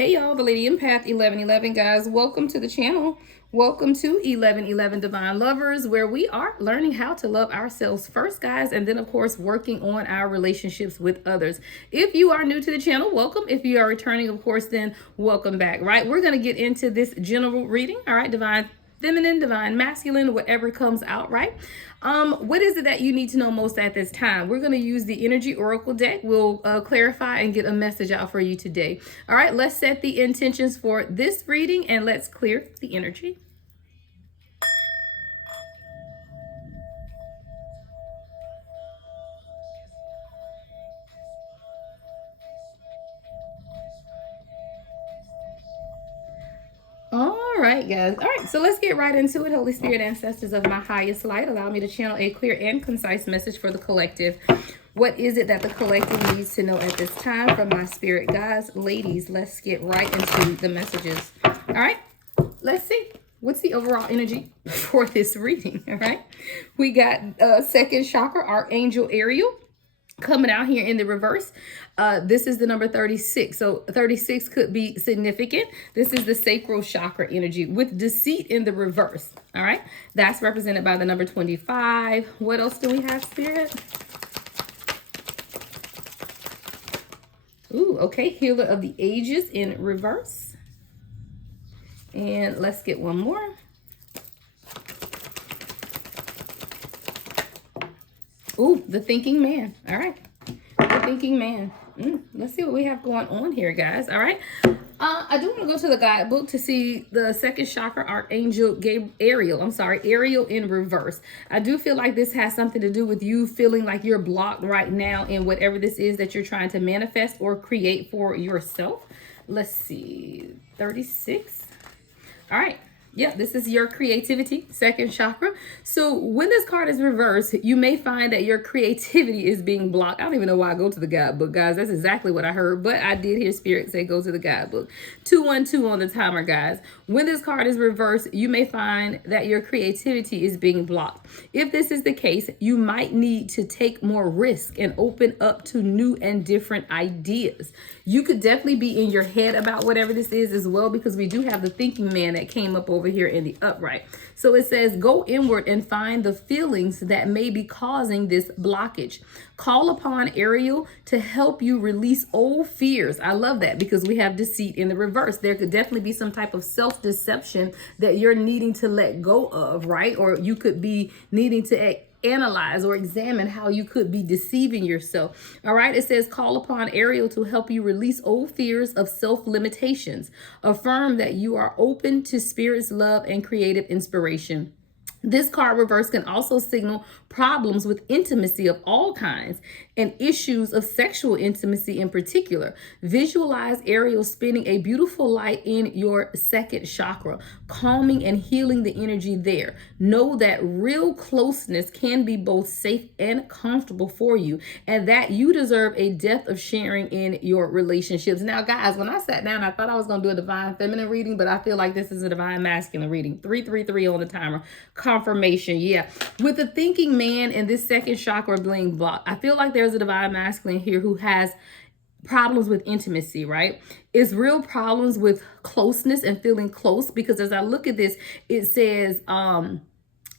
Hey y'all, the Lady Empath 1111 guys. Welcome to the channel. Welcome to 1111 Divine Lovers, where we are learning how to love ourselves first, guys, and then of course working on our relationships with others. If you are new to the channel, welcome. If you are returning, of course, then welcome back. Right, we're going to get into this general reading. All right, divine feminine, divine masculine, whatever comes out, right? What is it that you need to know most at this time? We're going to use the energy oracle deck. We'll clarify and get a message out for you today. All right, let's set the intentions for this reading and let's clear the energy. All right, guys. All right, so let's get right into it. Holy Spirit, ancestors of my highest light, allow me to channel a clear and concise message for the collective. What is it that the collective needs to know at this time from my spirit guides? Ladies, let's get right into the messages. All right, let's see. What's the overall energy for this reading? All right, we got second chakra, Archangel Ariel, coming out here in the reverse. This is the number 36. So 36 could be significant. This is the sacral chakra energy with deceit in the reverse. All right. That's represented by the number 25. What else do we have, Spirit? Ooh, okay. Healer of the ages in reverse. And let's get one more. Ooh, the thinking man. All right. The thinking man. Let's see what we have going on here, guys. All right. I do want to go to the guidebook to see the second chakra, Archangel Ariel. Ariel in reverse. I do feel like this has something to do with you feeling like you're blocked right now in whatever this is that you're trying to manifest or create for yourself. Let's see. 36. All right. Yeah, this is your creativity, second chakra. So when this card is reversed, you may find that your creativity is being blocked. I don't even know why I go to the guidebook, guys. That's exactly what I heard, but I did hear Spirit say go to the guidebook. 212 on the timer, guys. When this card is reversed, you may find that your creativity is being blocked. If this is the case, you might need to take more risk and open up to new and different ideas. You could definitely be in your head about whatever this is as well, because we do have the thinking man that came up over here in the upright. So it says, go inward and find the feelings that may be causing this blockage. Call upon Ariel to help you release old fears. I love that because we have deceit in the reverse. There could definitely be some type of self-deception that you're needing to let go of, right? Or you could be needing to analyze or examine how you could be deceiving yourself. All right, it says call upon Ariel to help you release old fears of self-limitations. Affirm that you are open to Spirit's love and creative inspiration. This card reverse can also signal problems with intimacy of all kinds and issues of sexual intimacy in particular. Visualize Ariel spinning a beautiful light in your second chakra, calming and healing the energy there. Know that real closeness can be both safe and comfortable for you, and that you deserve a depth of sharing in your relationships. Now, guys, when I sat down, I thought I was going to do a divine feminine reading, but I feel like this is a divine masculine reading. 333 on the timer. Confirmation. Yeah. With the thinking man and this second chakra being blocked, I feel like there's a divine masculine here who has problems with intimacy, right? It's real problems with closeness and feeling close, because as I look at this, it says,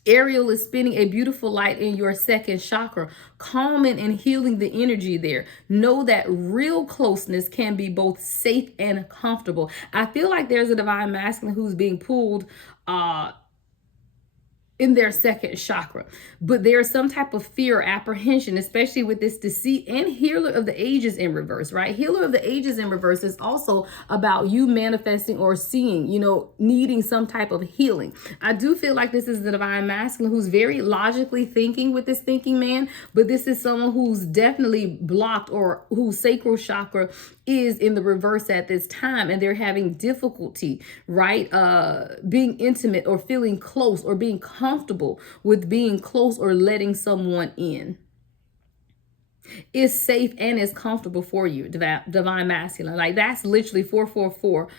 Ariel is spinning a beautiful light in your second chakra, calming and healing the energy there. Know that real closeness can be both safe and comfortable. I feel like there's a divine masculine who's being pulled in their second chakra, but there's some type of fear or apprehension, especially with this deceit and healer of the ages in reverse, right? Healer of the ages in reverse is also about you manifesting or seeing, needing some type of healing. I do feel like this is the divine masculine who's very logically thinking with this thinking man, but this is someone who's definitely blocked or whose sacral chakra is in the reverse at this time, and they're having difficulty, right? Being intimate or feeling close or being comfortable with being close or letting someone in. Is safe and is comfortable for you, divine masculine. Like that's literally 444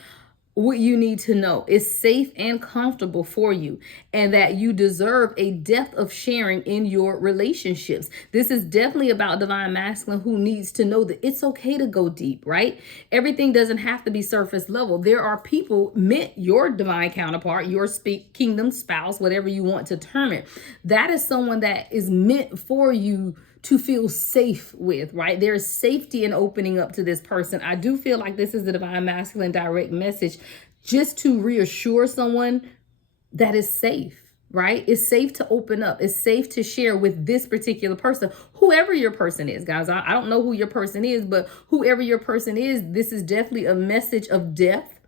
what you need to know is safe and comfortable for you, and that you deserve a depth of sharing in your relationships. This is definitely about divine masculine who needs to know that it's okay to go deep, right? Everything doesn't have to be surface level. There are people meant, your divine counterpart, your kingdom spouse, whatever you want to term it, that is someone that is meant for you to feel safe with, right? There is safety in opening up to this person. I do feel like this is the divine masculine direct message, just to reassure someone that is safe, right? It's safe to open up. It's safe to share with this particular person, whoever your person is, guys. I don't know who your person is, but whoever your person is, this is definitely a message of depth.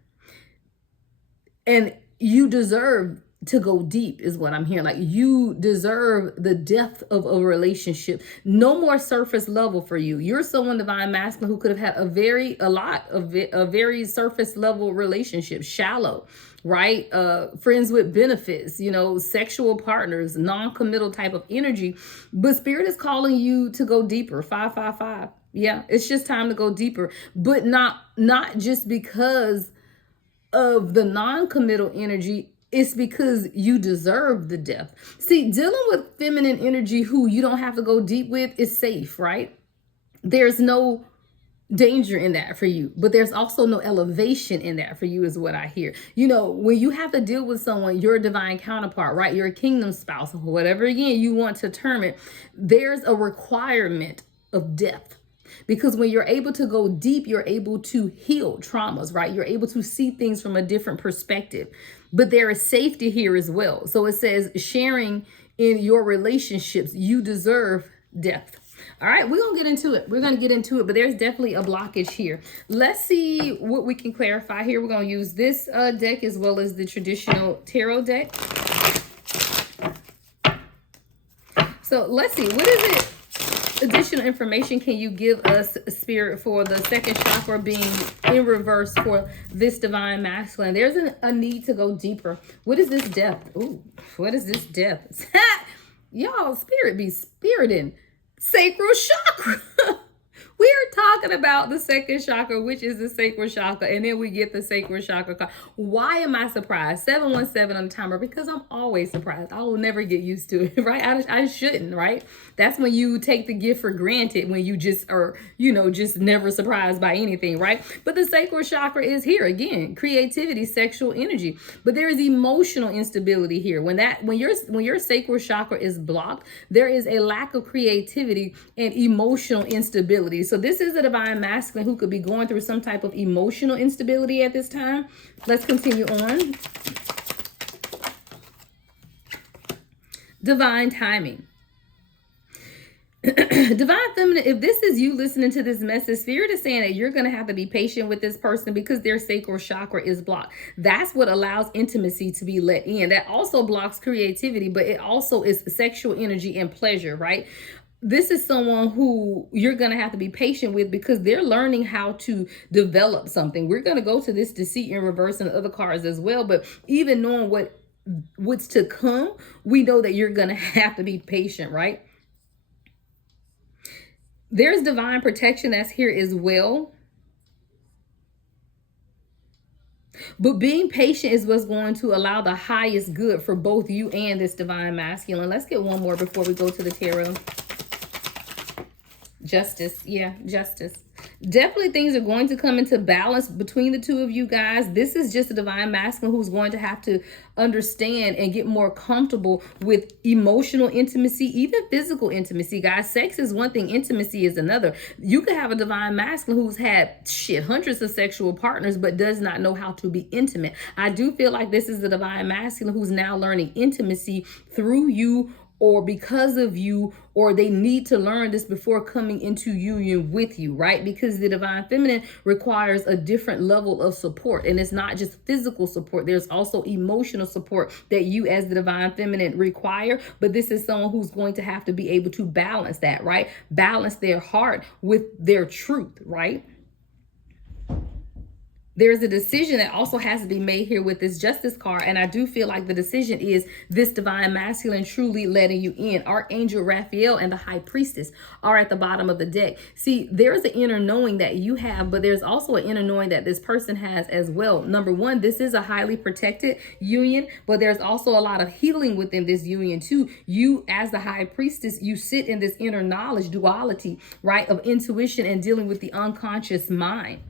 And you deserve to go deep is what I'm hearing. Like, you deserve the depth of a relationship. No more surface level for you. You're someone divine masculine who could have had a very surface level relationship, shallow, right? Friends with benefits, sexual partners, non-committal type of energy. But spirit is calling you to go deeper. 555. Yeah, it's just time to go deeper, but not just because of the non-committal energy. It's because you deserve the depth. See, dealing with feminine energy who you don't have to go deep with is safe, right? There's no danger in that for you, but there's also no elevation in that for you, is what I hear. When you have to deal with someone, your divine counterpart, right? Your kingdom spouse, or whatever, again, you want to term it, there's a requirement of depth. Because when you're able to go deep, you're able to heal traumas, right? You're able to see things from a different perspective. But there is safety here as well. So it says, sharing in your relationships, you deserve depth. All right, we're going to get into it. But there's definitely a blockage here. Let's see what we can clarify here. We're going to use this deck as well as the traditional tarot deck. So let's see, what is it? Additional information can you give us, Spirit, for the second chakra being in reverse for this divine masculine? There's a need to go deeper. What is this depth? Ooh, what is this depth? Y'all, Spirit be spiriting. Sacral chakra. We are talking about the second chakra, which is the sacral chakra, and then we get the sacral chakra card. Why am I surprised? 717 on the timer, because I'm always surprised. I will never get used to it, right? I shouldn't, right? That's when you take the gift for granted, when you just are, just never surprised by anything, right? But the sacral chakra is here again, creativity, sexual energy. But there is emotional instability here. When your sacral chakra is blocked, there is a lack of creativity and emotional instability. So this is a divine masculine who could be going through some type of emotional instability at this time. Let's continue on. Divine timing. Divine feminine, if this is you listening to this message, Spirit is saying that you're going to have to be patient with this person because their sacral chakra is blocked. That's what allows intimacy to be let in. That also blocks creativity, but it also is sexual energy and pleasure, right? This is someone who you're going to have to be patient with because they're learning how to develop something. We're going to go to this deceit in reverse and other cards as well. But even knowing what's to come, we know that you're going to have to be patient, right? There's divine protection that's here as well. But being patient is what's going to allow the highest good for both you and this divine masculine. Let's get one more before we go to the tarot. Justice. Yeah, justice. Definitely things are going to come into balance between the two of you guys. This is just a divine masculine who's going to have to understand and get more comfortable with emotional intimacy, even physical intimacy, guys. Sex is one thing, intimacy is another. You could have a divine masculine who's had hundreds of sexual partners but does not know how to be intimate. I do feel like this is the divine masculine who's now learning intimacy through you or because of you, or they need to learn this before coming into union with you, right? Because the divine feminine requires a different level of support, and it's not just physical support. There's also emotional support that you as the divine feminine require, but this is someone who's going to have to be able to balance that, right? Balance their heart with their truth, right? There's a decision that also has to be made here with this Justice card. And I do feel like the decision is this divine masculine truly letting you in. Archangel Raphael and the High Priestess are at the bottom of the deck. See, there's an inner knowing that you have, but there's also an inner knowing that this person has as well. Number one, this is a highly protected union, but there's also a lot of healing within this union too. You, as the High Priestess, you sit in this inner knowledge duality, right, of intuition and dealing with the unconscious mind.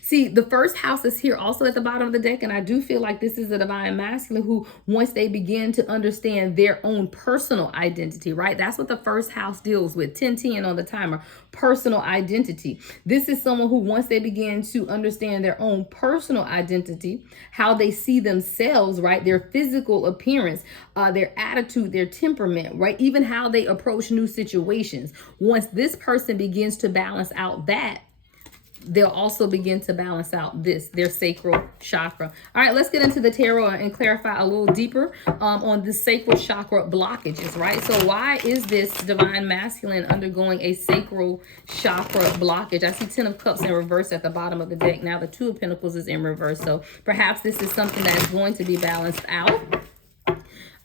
See, the first house is here also at the bottom of the deck, and I do feel like this is a divine masculine who, once they begin to understand their own personal identity, right? That's what the first house deals with. 1010 on the timer, personal identity. This is someone who, once they begin to understand their own personal identity, how they see themselves, right? Their physical appearance, their attitude, their temperament, right? Even how they approach new situations. Once this person begins to balance out that, they'll also begin to balance out their sacral chakra. All right, let's get into the tarot and clarify a little deeper on the sacral chakra blockages, right? So why is this divine masculine undergoing a sacral chakra blockage? I see 10 of Cups in reverse at the bottom of the deck. Now the 2 of Pentacles is in reverse. So perhaps this is something that is going to be balanced out. All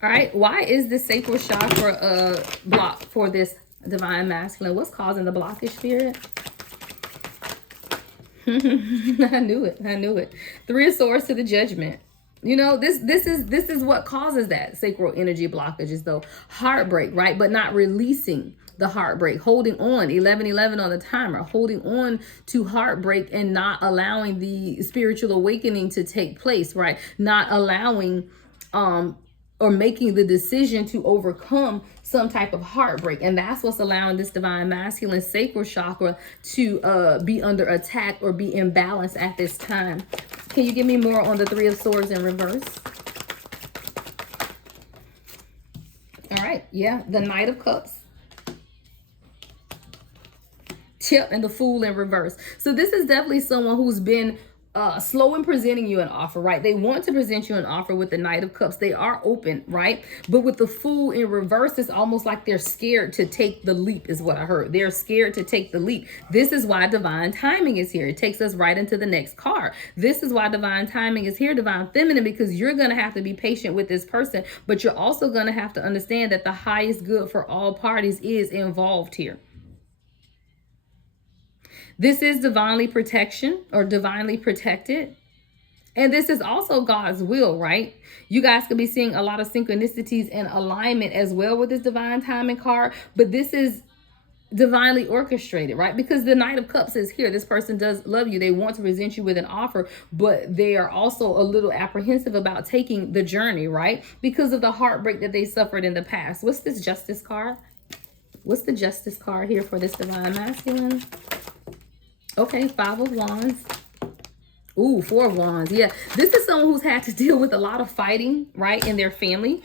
right, why is the sacral chakra blocked for this divine masculine? What's causing the blockage, Spirit? I knew it. 3 of Swords to the Judgment. You know, this is what causes that sacral energy blockages, though. Heartbreak, right? But not releasing the heartbreak, holding on. 1111 on the timer, holding on to heartbreak and not allowing the spiritual awakening to take place, right? Not allowing or making the decision to overcome some type of heartbreak. And that's what's allowing this divine masculine sacral chakra to be under attack or be imbalanced at this time. Can you give me more on the 3 of Swords in reverse? All right, yeah, the Knight of Cups. Yep, and the Fool in reverse. So this is definitely someone who's been slow in presenting you an offer, right? They want to present you an offer with the Knight of Cups. They are open, right? But with the Fool in reverse, it's almost like they're scared to take the leap, is what I heard. They're scared to take the leap. This is why divine timing is here. It takes us right into the next card. This is why divine timing is here, divine feminine, because you're going to have to be patient with this person, but you're also going to have to understand that the highest good for all parties is involved here. This is divinely protection or divinely protected. And this is also God's will, right? You guys could be seeing a lot of synchronicities and alignment as well with this divine timing card. But this is divinely orchestrated, right? Because the Knight of Cups is here. This person does love you. They want to present you with an offer, but they are also a little apprehensive about taking the journey, right? Because of the heartbreak that they suffered in the past. What's this Justice card? What's the Justice card here for this divine masculine? Okay, 5 of Wands. Ooh, 4 of Wands. Yeah, this is someone who's had to deal with a lot of fighting, right, in their family.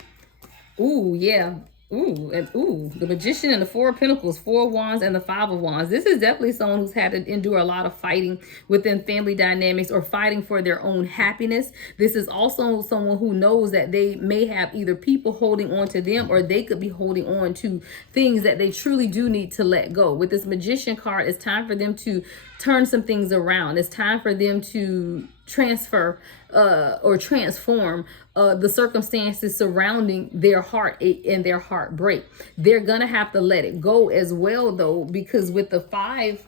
Ooh, yeah. Ooh, and ooh, the Magician and the 4 of Pentacles, 4 of Wands and the 5 of Wands. This is definitely someone who's had to endure a lot of fighting within family dynamics or fighting for their own happiness. This is also someone who knows that they may have either people holding on to them or they could be holding on to things that they truly do need to let go. With this Magician card, it's time for them to turn some things around. It's time for them to transfer or transform the circumstances surrounding their heartache and their heartbreak. They're gonna have to let it go as well, though, because with the 5,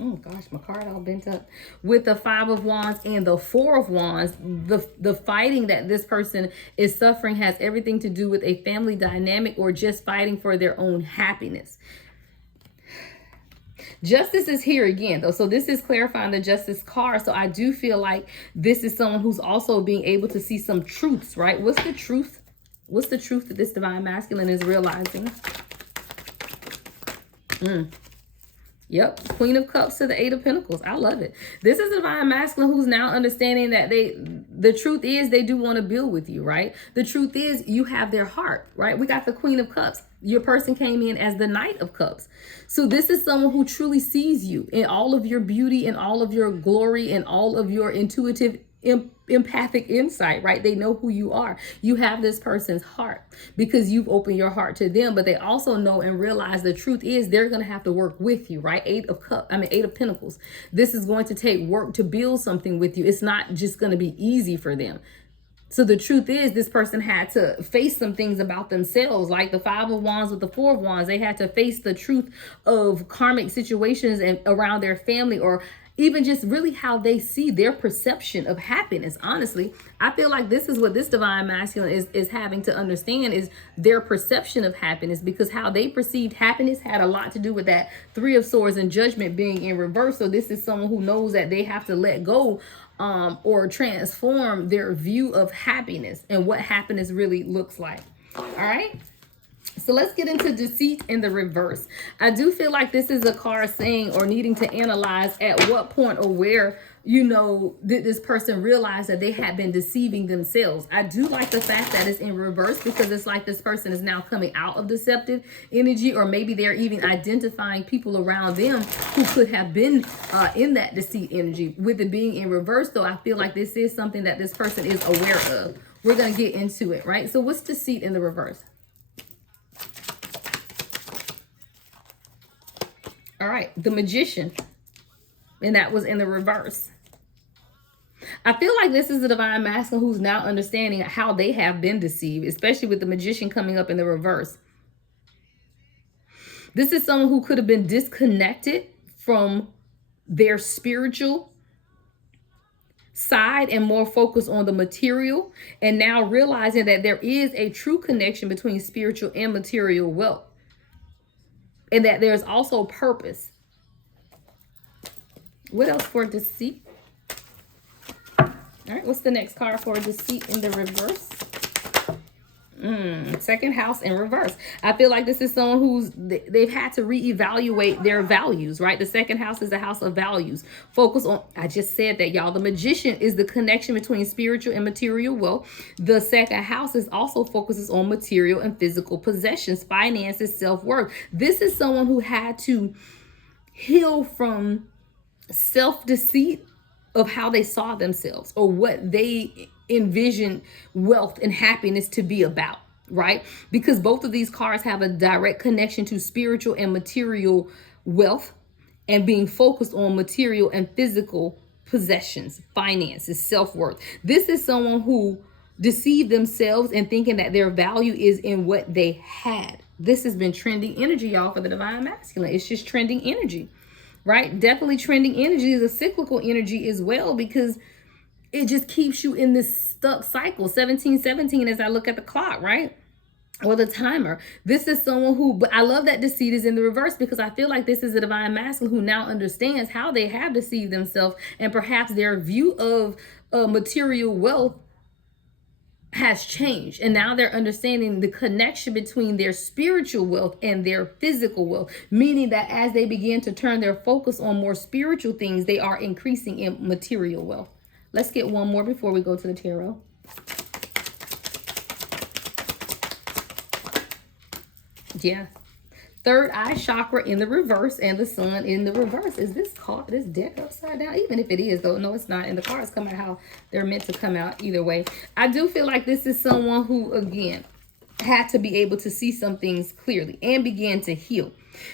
oh gosh, my card all bent up. With the 5 of Wands and the 4 of Wands, the fighting that this person is suffering has everything to do with a family dynamic or just fighting for their own happiness. Justice is here again, though. So this is clarifying the Justice card. So I do feel like this is someone who's also being able to see some truths, right? What's the truth? What's the truth that this divine masculine is realizing? Yep, Queen of Cups to the 8 of Pentacles. I love it. This is a divine masculine who's now understanding that the truth is they do want to build with you, right? The truth is you have their heart, right? We got the Queen of Cups. Your person came in as the Knight of Cups. So this is someone who truly sees you in all of your beauty and all of your glory and all of your intuitive empathic insight, right? They know who you are. You have this person's heart because you've opened your heart to them, but they also know and realize the truth is they're going to have to work with you, right? Eight of Pentacles. This is going to take work to build something with you. It's not just going to be easy for them. So the truth is this person had to face some things about themselves, like the Five of Wands with the Four of Wands. They had to face the truth of karmic situations and around their family, or even just really how they see their perception of happiness. Honestly, I feel like this is what this divine masculine is having to understand, is their perception of happiness, because how they perceived happiness had a lot to do with that Three of Swords and Judgment being in reverse. So this is someone who knows that they have to let go or transform their view of happiness and what happiness really looks like. All right. So let's get into deceit in the reverse. I do feel like this is a card saying or needing to analyze at what point or where, you know, did this person realize that they had been deceiving themselves. I do like the fact that it's in reverse, because it's like this person is now coming out of deceptive energy, or maybe they're even identifying people around them who could have been in that deceit energy. With it being in reverse, though, I feel like this is something that this person is aware of. We're going to get into it, right? So what's deceit in the reverse? All right, the Magician, and that was in the reverse. I feel like this is the divine masculine who's now understanding how they have been deceived, especially with the Magician coming up in the reverse. This is someone who could have been disconnected from their spiritual side and more focused on the material, and now realizing that there is a true connection between spiritual and material wealth, and that there's also purpose. What else for deceit? All right, what's the next card for deceit in the reverse? Second house in reverse. I feel like this is someone they've had to reevaluate their values, right? The second house is the house of values. Focus on, I just said that, y'all. The Magician is the connection between spiritual and material wealth. The second house is also focuses on material and physical possessions, finances, self-worth. This is someone who had to heal from self-deceit of how they saw themselves or what they envision wealth and happiness to be about, right? Because both of these cards have a direct connection to spiritual and material wealth and being focused on material and physical possessions, finances, self-worth. This is someone who deceived themselves in thinking that their value is in what they had. This has been trending energy, y'all, for the divine masculine. It's just trending energy, right? Definitely trending energy is a cyclical energy as well, because it just keeps you in this stuck cycle. 1717 as I look at the clock, right? Or the timer. This is someone who, but I love that deceit is in the reverse, because I feel like this is a divine masculine who now understands how they have deceived themselves, and perhaps their view of material wealth has changed, and now they're understanding the connection between their spiritual wealth and their physical wealth, meaning that as they begin to turn their focus on more spiritual things, they are increasing in material wealth. Let's get one more before we go to the tarot. Yeah. Third eye chakra in the reverse and the sun in the reverse. Is this card, this deck upside down? Even if it is, though, no, it's not. And the cards come out how they're meant to come out either way. I do feel like this is someone who, again, had to be able to see some things clearly and began to heal.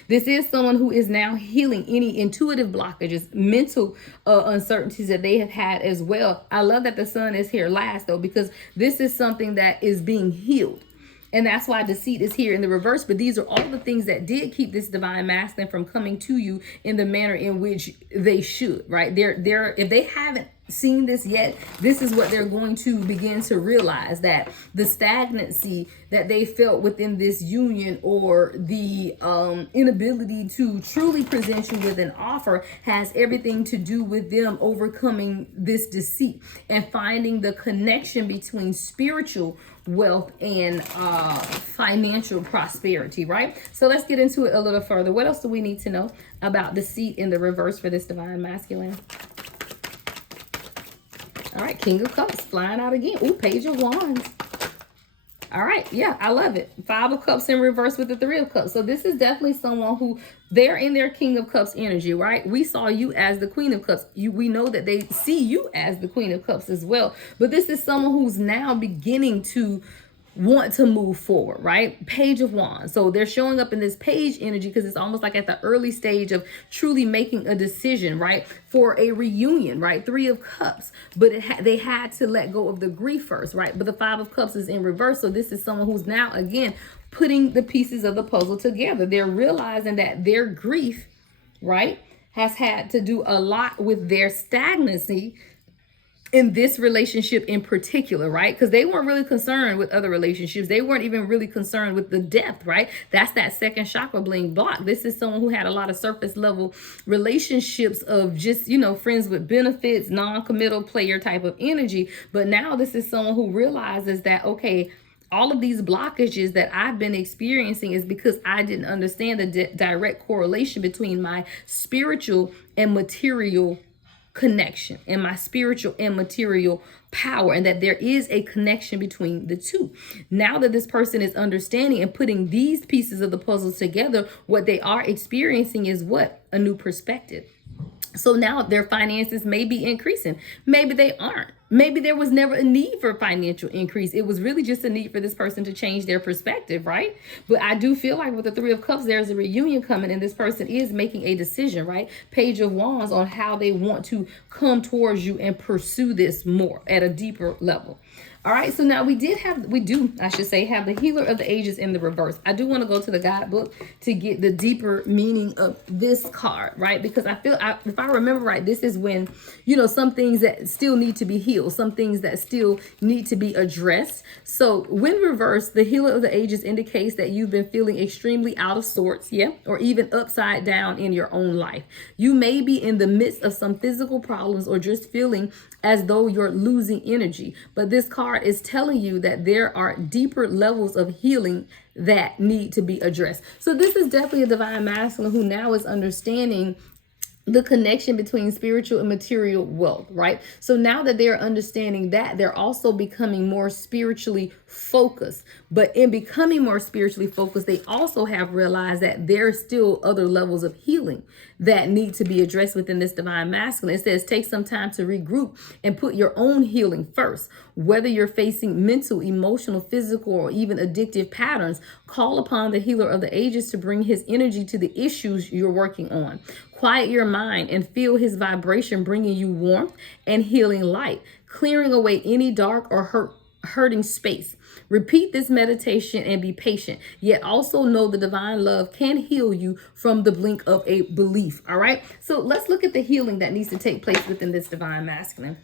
This is someone who is now healing any intuitive blockages, mental uncertainties that they have had as well. I love that the sun is here last, though, because this is something that is being healed. And that's why deceit is here in the reverse. But these are all the things that did keep this divine masculine from coming to you in the manner in which they should, right? If they haven't seen this yet, this is what they're going to begin to realize, that the stagnancy that they felt within this union, or the inability to truly present you with an offer, has everything to do with them overcoming this deceit and finding the connection between spiritual wealth and financial prosperity, right? So let's get into it a little further. What else do we need to know about deceit in the reverse for this divine masculine? All right, King of Cups flying out again. Ooh, Page of Wands. All right. Yeah, I love it. 5 of Cups in reverse with the 3 of Cups. So this is definitely someone who they're in their King of Cups energy, right? We saw you as the Queen of Cups. We know that they see you as the Queen of Cups as well. But this is someone who's now beginning to want to move forward, right? Page of Wands. So they're showing up in this page energy because it's almost like at the early stage of truly making a decision, right? For a reunion, right? 3 of Cups. But they had to let go of the grief first, right? But the 5 of Cups is in reverse. So this is someone who's now, again, putting the pieces of the puzzle together. They're realizing that their grief, right, has had to do a lot with their stagnancy in this relationship in particular, right? Because they weren't really concerned with other relationships. They weren't even really concerned with the depth, right? That's that second chakra bling block. This is someone who had a lot of surface level relationships of just, friends with benefits, non-committal player type of energy. But now this is someone who realizes that, okay, all of these blockages that I've been experiencing is because I didn't understand the direct correlation between my spiritual and material connection and my spiritual and material power, and that there is a connection between the two. Now that this person is understanding and putting these pieces of the puzzle together, what they are experiencing is what? A new perspective. So now their finances may be increasing. Maybe they aren't. Maybe there was never a need for financial increase. It was really just a need for this person to change their perspective, right? But I do feel like with the 3 of Cups, there's a reunion coming and this person is making a decision, right? Page of Wands on how they want to come towards you and pursue this more at a deeper level. All right, so now we do have the Healer of the Ages in the reverse. I do want to go to the guidebook to get the deeper meaning of this card, right? Because I feel, if I remember right, this is when, some things that still need to be healed, some things that still need to be addressed. So when reversed, the Healer of the Ages indicates that you've been feeling extremely out of sorts, or even upside down in your own life. You may be in the midst of some physical problems or just feeling as though you're losing energy. But this card is telling you that there are deeper levels of healing that need to be addressed. So this is definitely a divine masculine who now is understanding the connection between spiritual and material wealth, right? So now that they're understanding that, they're also becoming more spiritually focused. But in becoming more spiritually focused, they also have realized that there's still other levels of healing that need to be addressed within this divine masculine. It says take some time to regroup and put your own healing first. Whether you're facing mental, emotional, physical, or even addictive patterns, call upon the Healer of the Ages to bring his energy to the issues you're working on. Quiet your mind and feel his vibration bringing you warmth and healing light, clearing away any dark or hurting space. Repeat this meditation and be patient, yet also know the divine love can heal you from the blink of a belief. All right, so let's look at the healing that needs to take place within this divine masculine.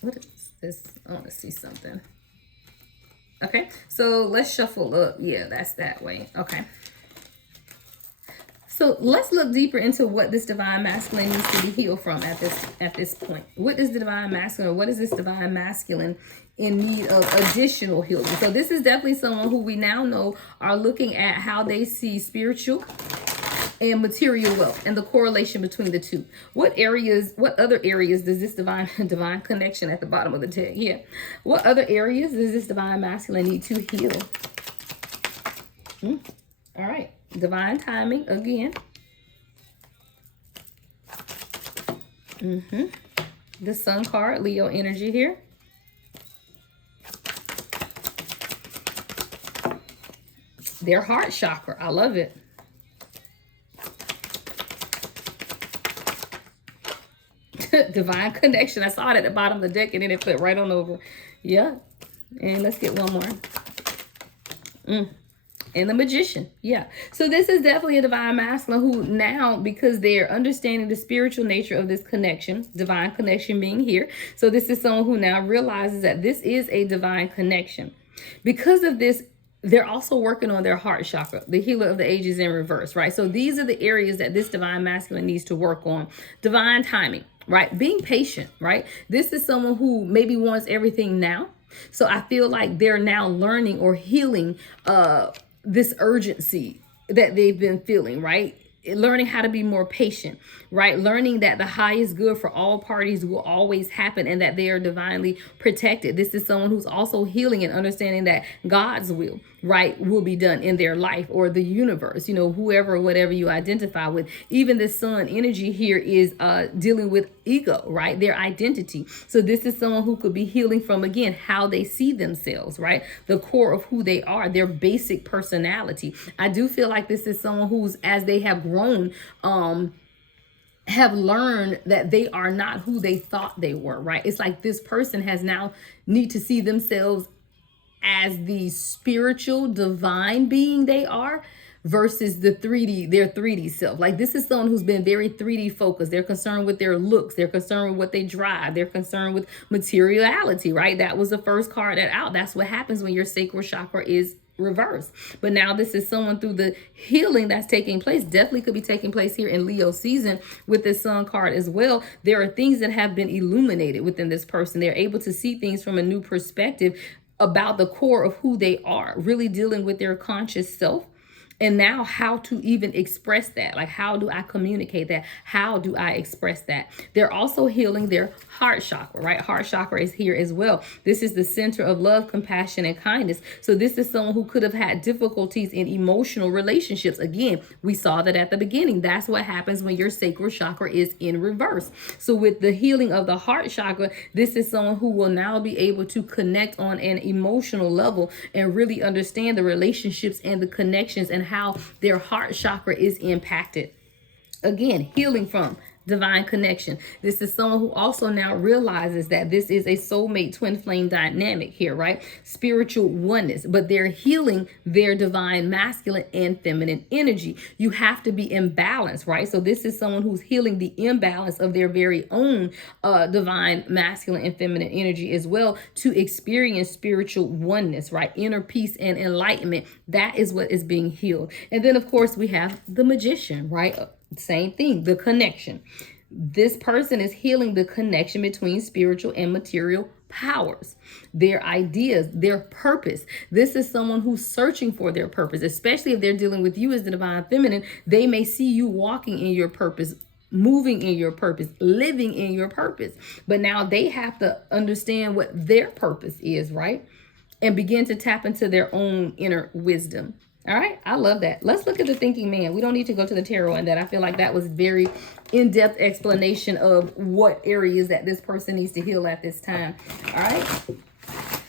What is this? I want to see something. Okay, so let's shuffle up. Yeah, that's that way. Okay. So let's look deeper into what this divine masculine needs to be healed from at this point. What is the divine masculine? What is this divine masculine in need of additional healing? So this is definitely someone who we now know are looking at how they see spiritual and material wealth and the correlation between the two. What other areas does this divine connection at the bottom of the deck? Yeah. What other areas does this divine masculine need to heal? All right. Divine timing again. The Sun card, Leo energy here. Their heart chakra. I love it. Divine connection. I saw it at the bottom of the deck and then it flipped right on over. Yeah. And let's get one more. And the Magician. Yeah. So this is definitely a divine masculine who now, because they're understanding the spiritual nature of this connection, divine connection being here. So this is someone who now realizes that this is a divine connection. Because of this, they're also working on their heart chakra, the Healer of the Ages in reverse, right? So these are the areas that this divine masculine needs to work on. Divine timing, right? Being patient, right? This is someone who maybe wants everything now. So I feel like they're now learning or healing this urgency that they've been feeling, right? learning how to be more patient, right? Learning that the highest good for all parties will always happen and that they are divinely protected. This is someone who's also healing and understanding that God's will, right, will be done in their life or the universe, whoever, whatever you identify with. Even the sun energy here is dealing with ego, right? Their identity. So this is someone who could be healing from, again, how they see themselves, right? The core of who they are, their basic personality. I do feel like this is someone who's, as they have grown, have learned that they are not who they thought they were, right? It's like this person has now need to see themselves as the spiritual divine being they are versus the 3D, their 3D self. Like, this is someone who's been very 3D focused. They're concerned with their looks. They're concerned with what they drive. They're concerned with materiality, right? That was the first card out. That's what happens when your sacral chakra is reverse. But now this is someone, through the healing that's taking place, definitely could be taking place here in Leo season with this sun card as well. There are things that have been illuminated within this person. They're able to see things from a new perspective about the core of who they are, really dealing with their conscious self. And now how to even express that. Like, how do I communicate that? How do I express that? They're also healing their heart chakra, right? Heart chakra is here as well. This is the center of love, compassion, and kindness. So this is someone who could have had difficulties in emotional relationships. Again, we saw that at the beginning. That's what happens when your sacral chakra is in reverse. So with the healing of the heart chakra, this is someone who will now be able to connect on an emotional level and really understand the relationships and the connections and how their heart chakra is impacted. Again, healing from divine connection. This is someone who also now realizes that this is a soulmate twin flame dynamic here, right? Spiritual oneness, but they're healing their divine masculine and feminine energy. You have to be in balance, right? So this is someone who's healing the imbalance of their very own divine masculine and feminine energy as well, to experience spiritual oneness, right? Inner peace and enlightenment. That is what is being healed. And then, of course, we have the magician, right? Same thing, the connection. This person is healing the connection between spiritual and material powers, their ideas, their purpose. This is someone who's searching for their purpose, especially if they're dealing with you as the divine feminine. They may see you walking in your purpose, moving in your purpose, living in your purpose. But now they have to understand what their purpose is, right? And begin to tap into their own inner wisdom. All right, I love that. Let's look at the thinking man. We don't need to go to the tarot and that. I feel like that was very in-depth explanation of what areas that this person needs to heal at this time. All right.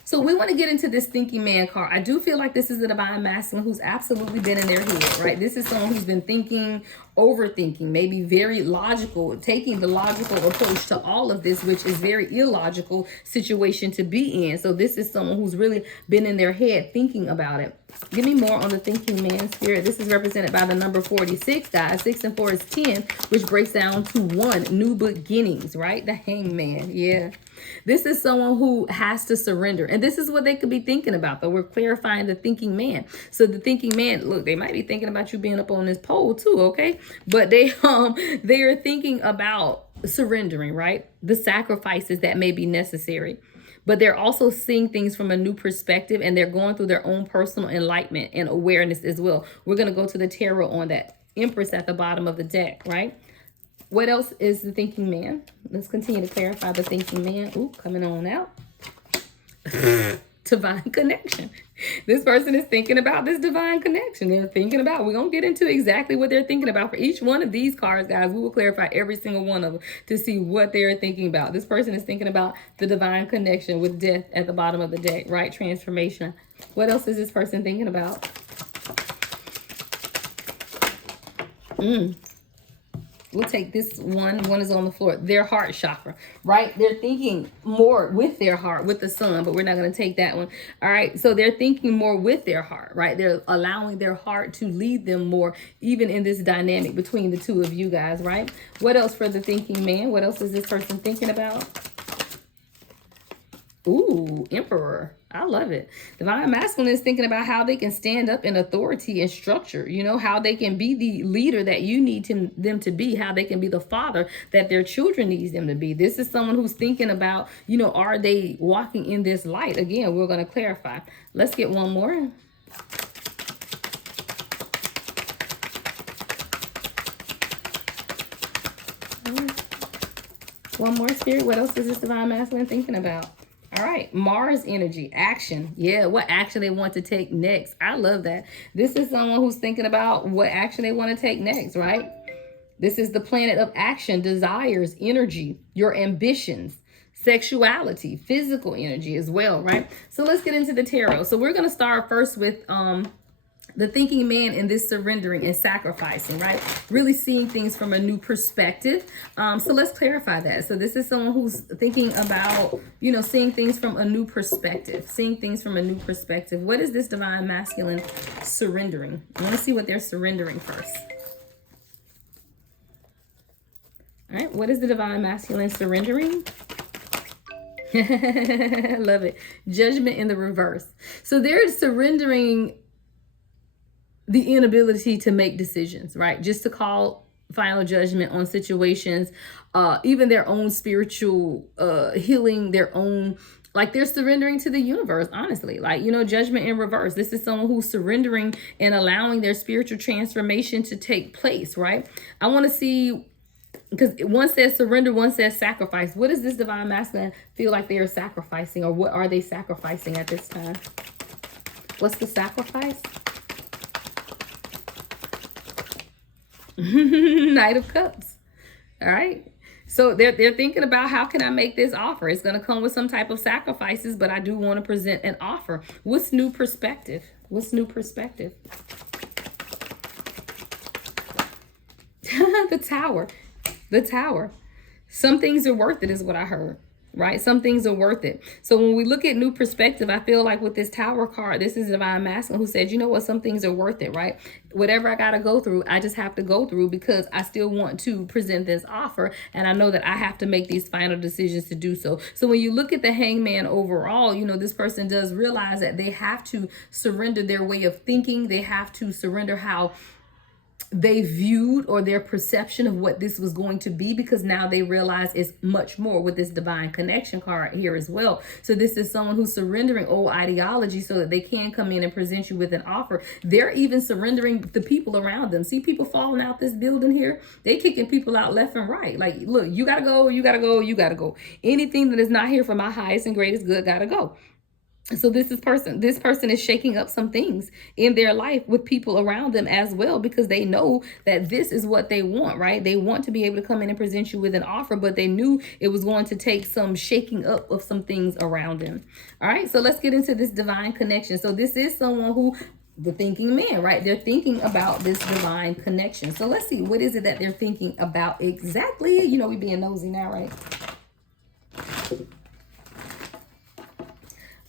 So we want to get into this thinking man card. I do feel like this is the divine masculine who's absolutely been in their head, right? This is someone who's been thinking, overthinking, maybe very logical, taking the logical approach to all of this, which is very illogical situation to be in. So this is someone who's really been in their head thinking about it. Give me more on the thinking man spirit. This is represented by the number 46, guys. 6 and 4 is 10, which breaks down to 1, new beginnings, right? The hangman. Yeah. This is someone who has to surrender. And this is what they could be thinking about, though. We're clarifying the thinking man. So the thinking man, look, they might be thinking about you being up on this pole too, okay? But they are thinking about surrendering, right? The sacrifices that may be necessary. But they're also seeing things from a new perspective, and they're going through their own personal enlightenment and awareness as well. We're going to go to the tarot on that. Empress at the bottom of the deck, right? What else is the thinking man? Let's continue to clarify the thinking man. Ooh, coming on out. Divine connection. This person is thinking about this divine connection. They're thinking about, we're going to get into exactly what they're thinking about for each one of these cards, guys. We will clarify every single one of them to see what they're thinking about. This person is thinking about the divine connection with death at the bottom of the deck, right? Transformation. What else is this person thinking about? We'll take this one. One is on the floor. Their heart chakra, right? They're thinking more with their heart, with the sun, but we're not going to take that one. All right. So they're thinking more with their heart, right? They're allowing their heart to lead them more, even in this dynamic between the two of you guys, right? What else for the thinking man? What else is this person thinking about? Ooh, Emperor. I love it. Divine masculine is thinking about how they can stand up in authority and structure, you know, how they can be the leader that you need them to be, how they can be the father that their children needs them to be. This is someone who's thinking about, you know, are they walking in this light? Again, we're going to clarify. Let's get one more. One more, Spirit. What else is this divine masculine thinking about? All right, Mars energy, action. Yeah, what action they want to take next. I love that. This is someone who's thinking about what action they want to take next, right? This is the planet of action, desires, energy, your ambitions, sexuality, physical energy as well, right? So let's get into the tarot. So we're going to start first with the thinking man in this surrendering and sacrificing, right? Really seeing things from a new perspective. So let's clarify that. So this is someone who's thinking about, you know, seeing things from a new perspective, seeing things from a new perspective. What is this divine masculine surrendering? I want to see what they're surrendering first. All right, what is the divine masculine surrendering? Love it. Judgment in the reverse. So they're surrendering the inability to make decisions, right? Just to call final judgment on situations, even their own spiritual healing, their own, like they're surrendering to the universe, honestly. Like, you know, judgment in reverse. This is someone who's surrendering and allowing their spiritual transformation to take place, right? I want to see, because one says surrender, one says sacrifice. What does this divine masculine feel like they are sacrificing, or what are they sacrificing at this time? What's the sacrifice? Knight of Cups. All right. So they're thinking about, how can I make this offer? It's going to come with some type of sacrifices, but I do want to present an offer. What's new perspective? What's new perspective? The Tower. The Tower. Some things are worth it is what I heard, right? Some things are worth it. So when we look at new perspective, I feel like with this Tower card, this is divine masculine who said, you know what, some things are worth it, right? Whatever I got to go through, I just have to go through because I still want to present this offer. And I know that I have to make these final decisions to do so. So when you look at the Hangman overall, you know, this person does realize that they have to surrender their way of thinking. They have to surrender how they viewed or their perception of what this was going to be, because now they realize it's much more with this divine connection card here as well. So this is someone who's surrendering old ideology so that they can come in and present you with an offer. They're even surrendering the people around them. See people falling out this building here? They kicking people out left and right. Like, look, you gotta go, you gotta go, you gotta go. Anything that is not here for my highest and greatest good gotta go. So this person is shaking up some things in their life with people around them as well, because they know that this is what they want, right? They want to be able to come in and present you with an offer, but they knew it was going to take some shaking up of some things around them. All right, so let's get into this divine connection. So this is someone who, the thinking man, right? They're thinking about this divine connection. So let's see, what is it that they're thinking about exactly? You know, we being nosy now, right?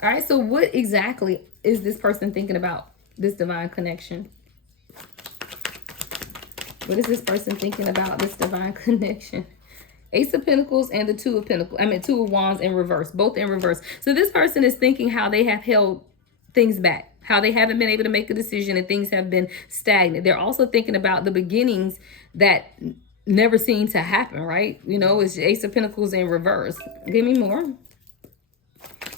All right, so what exactly is this person thinking about this divine connection? What is this person thinking about this divine connection? Ace of Pentacles and the Two of Pentacles. Two of Wands in reverse, both in reverse. So this person is thinking how they have held things back, how they haven't been able to make a decision and things have been stagnant. They're also thinking about the beginnings that never seem to happen, right? You know, it's Ace of Pentacles in reverse. Give me more.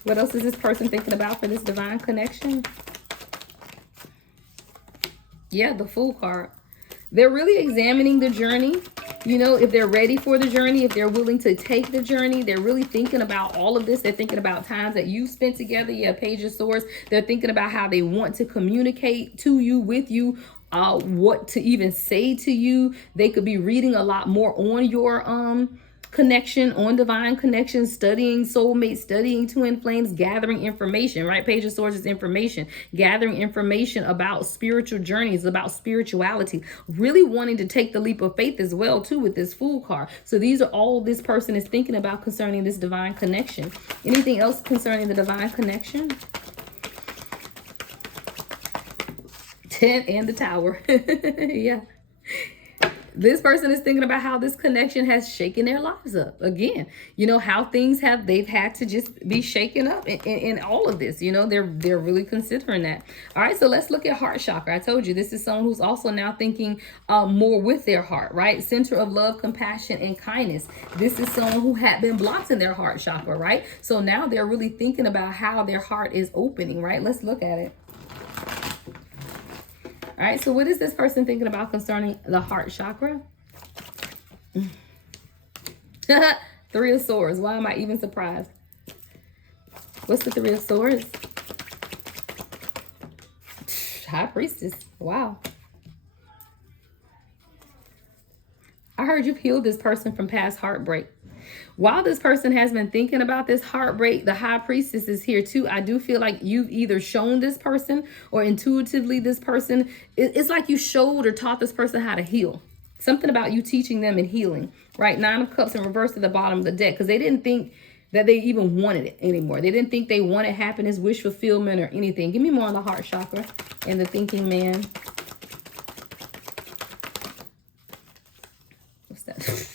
What else is this person thinking about for this divine connection? Yeah, the Fool card. They're really examining the journey. You know, if they're ready for the journey, if they're willing to take the journey, they're really thinking about all of this. They're thinking about times that you've spent together. Yeah, Page of Swords. They're thinking about how they want to communicate to you, with you, what to even say to you. They could be reading a lot more on your connection, on divine connection, studying soulmates, studying twin flames, gathering information, right? Page of Swords is information, gathering information about spiritual journeys, about spirituality, really wanting to take the leap of faith as well too with this Fool card. So these are all this person is thinking about concerning this divine connection. Anything else concerning the divine connection? 10 and the Tower. Yeah. This person is thinking about how this connection has shaken their lives up. Again, you know, how things they've had to just be shaken up in all of this. You know, they're really considering that. All right, so let's look at heart chakra. I told you, this is someone who's also now thinking more with their heart, right? Center of love, compassion, and kindness. This is someone who had been blocked in their heart chakra, right? So now they're really thinking about how their heart is opening, right? Let's look at it. All right, so what is this person thinking about concerning the heart chakra? Three of Swords. Why am I even surprised? What's the Three of Swords? High Priestess. Wow. I heard you've healed this person from past heartbreak. While this person has been thinking about this heartbreak, the High Priestess is here too. I do feel like you've either shown this person or intuitively this person, it's like you showed or taught this person how to heal. Something about you teaching them and healing, right? Nine of Cups in reverse at the bottom of the deck, because they didn't think that they even wanted it anymore. They didn't think they wanted happiness, wish fulfillment, or anything. Give me more on the heart chakra and the thinking man. What's that?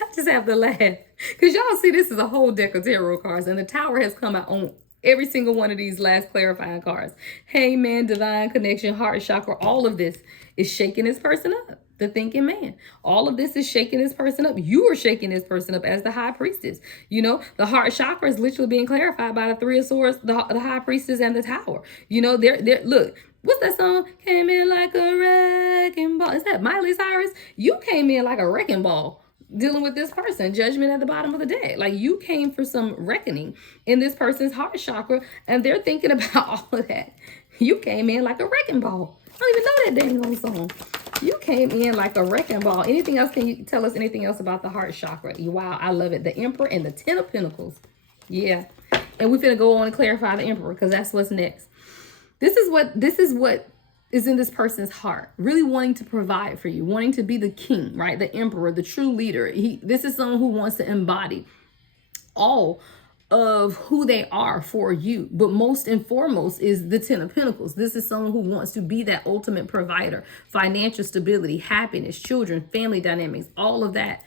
I just have to laugh because y'all see this is a whole deck of tarot cards, and the Tower has come out on every single one of these last clarifying cards. Hangman, divine connection, heart chakra, all of this is shaking this person up. The thinking man. All of this is shaking this person up. You are shaking this person up as the High Priestess. You know, the heart chakra is literally being clarified by the Three of Swords, the High Priestess, and the Tower. You know, they're look. What's that song? Came in like a wrecking ball. Is that Miley Cyrus? You came in like a wrecking ball dealing with this person. Judgment at the bottom of the deck. Like you came for some reckoning in this person's heart chakra, and they're thinking about all of that. You came in like a wrecking ball. I don't even know that dang old song. You came in like a wrecking ball. Anything else? Can you tell us anything else about the heart chakra? Wow, I love it. The Emperor and the Ten of Pentacles. Yeah. And we're going to go on and clarify the Emperor because that's what's next. This is what is in this person's heart. Really wanting to provide for you, wanting to be the king, right? The emperor, the true leader. This is someone who wants to embody all of who they are for you. But most and foremost is the Ten of Pentacles. This is someone who wants to be that ultimate provider, financial stability, happiness, children, family dynamics, all of that.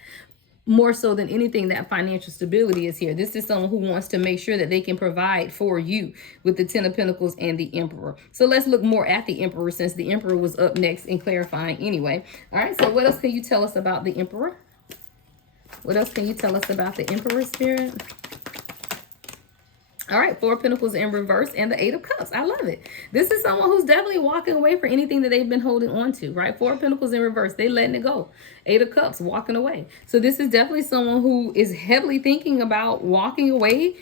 More so than anything, that financial stability is here. This is someone who wants to make sure that they can provide for you with the Ten of Pentacles and the Emperor. So let's look more at the Emperor since the Emperor was up next in clarifying anyway. All right, so what else can you tell us about the Emperor? What else can you tell us about the Emperor, Spirit? All right, Four of Pentacles in reverse and the Eight of Cups. I love it. This is someone who's definitely walking away for anything that they've been holding on to, right? Four of Pentacles in reverse. They letting it go. Eight of Cups, walking away. So this is definitely someone who is heavily thinking about walking away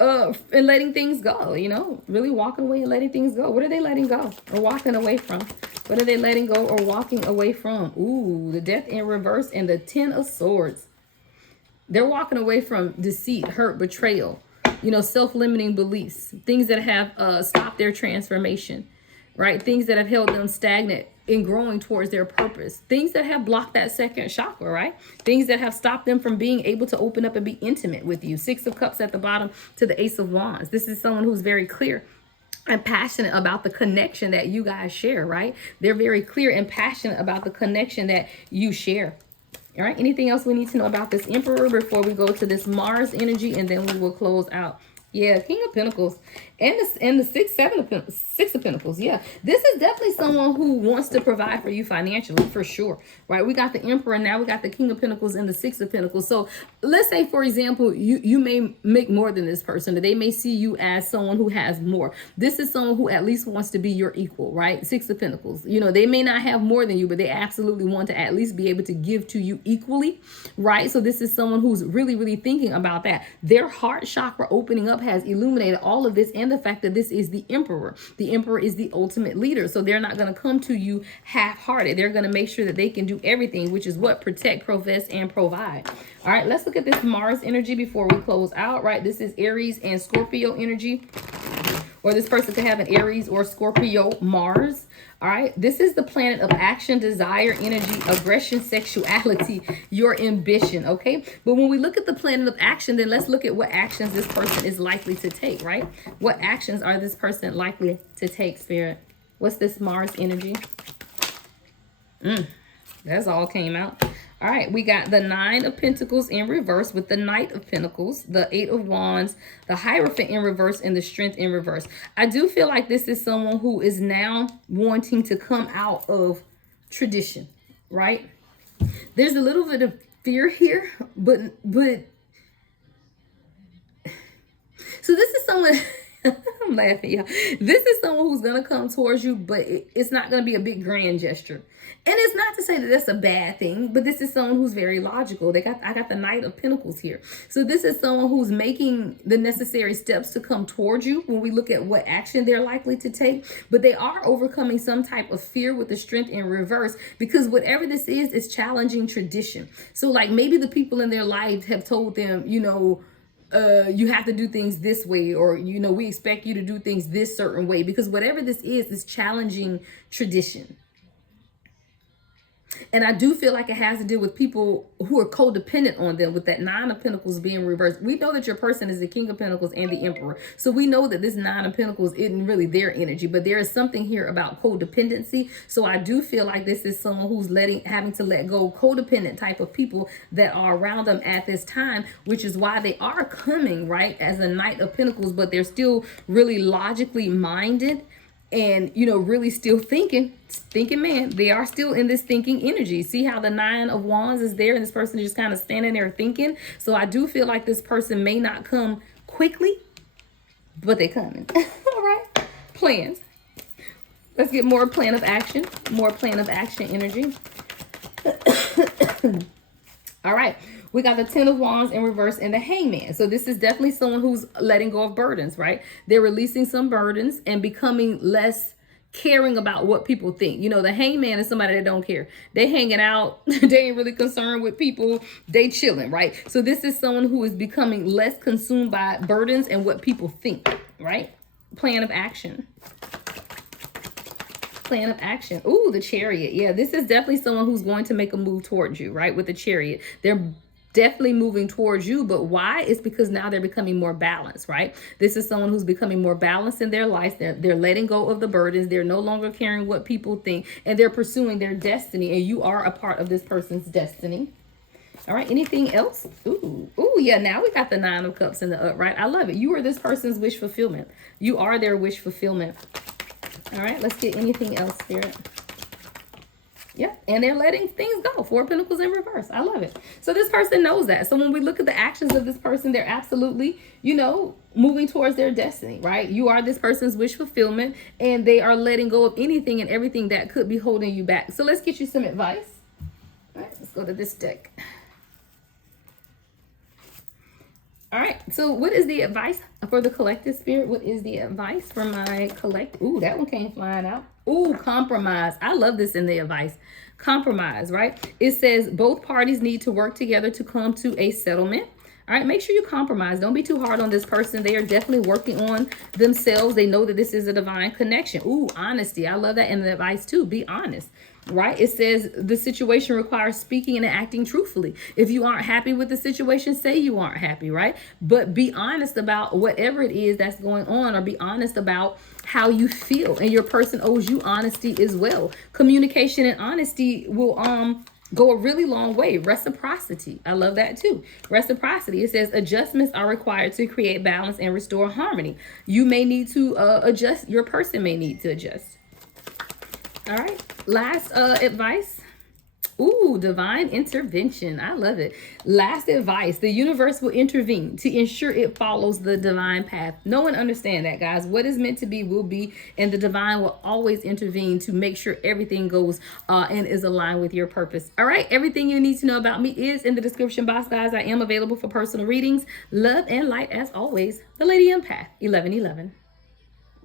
and letting things go, you know, really walking away and letting things go. What are they letting go or walking away from? What are they letting go or walking away from? Ooh, the Death in reverse and the Ten of Swords. They're walking away from deceit, hurt, betrayal. You know, self-limiting beliefs, things that have stopped their transformation, right? Things that have held them stagnant in growing towards their purpose. Things that have blocked that second chakra, right? Things that have stopped them from being able to open up and be intimate with you. Six of Cups at the bottom to the Ace of Wands. This is someone who's very clear and passionate about the connection that you guys share, right? They're very clear and passionate about the connection that you share. All right, anything else we need to know about this Emperor before we go to this Mars energy, and then we will close out? Yeah, King of Pentacles and the Six of Pentacles. Yeah, this is definitely someone who wants to provide for you financially, for sure, right? We got the Emperor, now we got the King of Pentacles and the Six of Pentacles. So let's say, for example, you may make more than this person, but they may see you as someone who has more. This is someone who at least wants to be your equal, right? Six of Pentacles. You know, they may not have more than you, but they absolutely want to at least be able to give to you equally, right? So this is someone who's really, really thinking about that. Their heart chakra opening up has illuminated all of this, and the fact that this is the Emperor. The Emperor is the ultimate leader, so they're not going to come to you half-hearted. They're going to make sure that they can do everything, which is what? Protect, profess, and provide. All right, let's look at this Mars energy before we close out, right? This is Aries and Scorpio energy, or this person could have an Aries or Scorpio Mars. All right, this is the planet of action, desire, energy, aggression, sexuality, your ambition, okay? But when we look at the planet of action, then let's look at what actions this person is likely to take, right? What actions are this person likely to take, Spirit? What's this Mars energy? That's all came out. All right, we got the Nine of Pentacles in reverse with the Knight of Pentacles, the Eight of Wands, the Hierophant in reverse, and the Strength in reverse. I do feel like this is someone who is now wanting to come out of tradition, right? There's a little bit of fear here, but so this is someone, oh I'm laughing, yeah. This is someone who's going to come towards you, but it's not going to be a big grand gesture. And it's not to say that that's a bad thing, but this is someone who's very logical. I got the Knight of Pentacles here. So this is someone who's making the necessary steps to come towards you when we look at what action they're likely to take. But they are overcoming some type of fear with the Strength in reverse, because whatever this is challenging tradition. So like maybe the people in their life have told them, you have to do things this way, or, we expect you to do things this certain way, because whatever this is challenging tradition. And I do feel like it has to do with people who are codependent on them, with that Nine of Pentacles being reversed. We know that your person is the King of Pentacles and the Emperor. So we know that this Nine of Pentacles isn't really their energy, but there is something here about codependency. So I do feel like this is someone who's having to let go codependent type of people that are around them at this time, which is why they are coming, right, as a Knight of Pentacles, but they're still really logically minded. And, really still thinking man. They are still in this thinking energy. See how the Nine of Wands is there and this person is just kind of standing there thinking. So I do feel like this person may not come quickly, but they're coming. All right. Plans. Let's get more plan of action. More plan of action energy. All right. We got the Ten of Wands in reverse and the Hangman. So this is definitely someone who's letting go of burdens, right? They're releasing some burdens and becoming less caring about what people think. The Hangman is somebody that don't care. They hanging out. They ain't really concerned with people. They chilling, right? So this is someone who is becoming less consumed by burdens and what people think, right? Plan of action. Plan of action. Ooh, the Chariot. Yeah, this is definitely someone who's going to make a move towards you, right? With the Chariot. They're definitely moving towards you, but why? It's because now they're becoming more balanced, right? This is someone who's becoming more balanced in their life. They're letting go of the burdens. They're no longer caring what people think, and they're pursuing their destiny, and you are a part of this person's destiny. All right, anything else? Ooh, yeah, now we got the Nine of Cups in the upright. I love it. You are this person's wish fulfillment. You are their wish fulfillment. All right, let's get anything else, Spirit. Yeah, and they're letting things go. Four of Pentacles in reverse. I love it. So this person knows that. So when we look at the actions of this person, they're absolutely, moving towards their destiny, right? You are this person's wish fulfillment, and they are letting go of anything and everything that could be holding you back. So let's get you some advice. All right, let's go to this deck. All right, so what is the advice for the collective, Spirit? What is the advice for my collective? Ooh, that one came flying out. Ooh, compromise. I love this in the advice. Compromise, right? It says both parties need to work together to come to a settlement. All right, make sure you compromise. Don't be too hard on this person. They are definitely working on themselves. They know that this is a divine connection. Ooh, honesty. I love that in the advice too. Be honest. Right? It says the situation requires speaking and acting truthfully. If you aren't happy with the situation, say you aren't happy, right? But be honest about whatever it is that's going on, or be honest about how you feel. And your person owes you honesty as well. Communication and honesty will go a really long way. Reciprocity. I love that too. Reciprocity. It says adjustments are required to create balance and restore harmony. You may need to adjust. Your person may need to adjust. All right. Last advice. Ooh, divine intervention. I love it. Last advice. The universe will intervene to ensure it follows the divine path. Know and understand that, guys. What is meant to be will be, and the divine will always intervene to make sure everything goes and is aligned with your purpose. All right. Everything you need to know about me is in the description box, guys. I am available for personal readings. Love and light as always. The Lady Empath 1111.